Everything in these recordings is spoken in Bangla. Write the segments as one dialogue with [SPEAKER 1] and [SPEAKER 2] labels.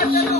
[SPEAKER 1] Thank you.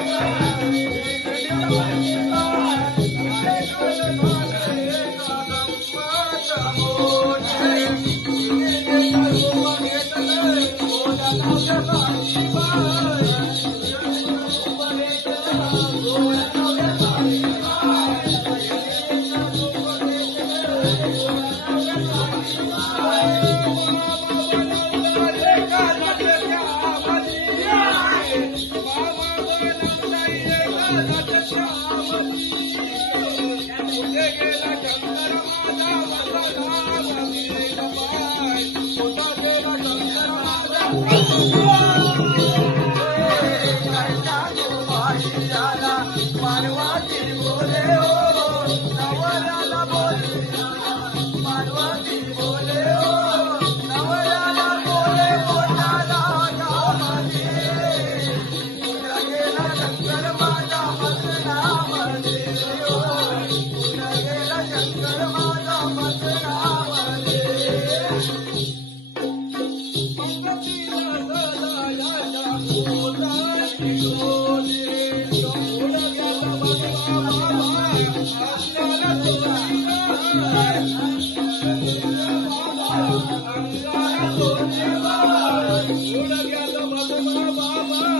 [SPEAKER 1] मारवा दिल बोले ओ বাবা